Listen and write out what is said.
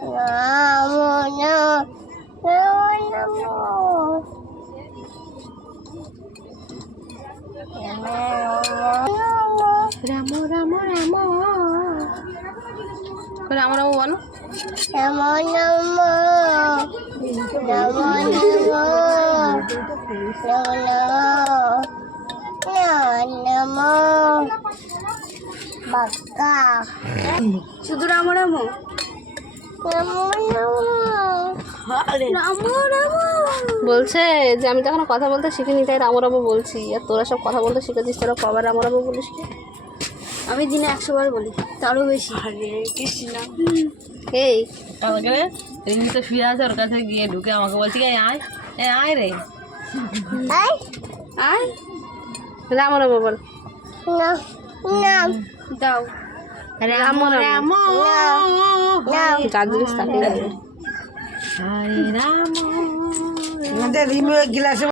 রাম রাম রাম রাম রাম বলো। রাম রাম রাম রাম বাক্কা শুধু রাম রাম বলছে যে আমি তখন কথা বলতে শিখিনি তাই রাম রাম বলছি, আর তোরা সব কথা বলতে শিখেছিস, তোরা কবার রাম রাম বলিস কি? আমি দিনে 100 বার বলি, তারও বেশি। কৃষ্ণা এই আমাকে রিমি তো শুয়ে আছে, ওর কাছে গিয়ে ঢুকে আমাকে বলছি এই আয়, এ আয় রে, আয় আয় রাম রাম বল। না না দাও রাম রাম যা জিনিস তাকে হরে রাম। রিমি গ্লাসে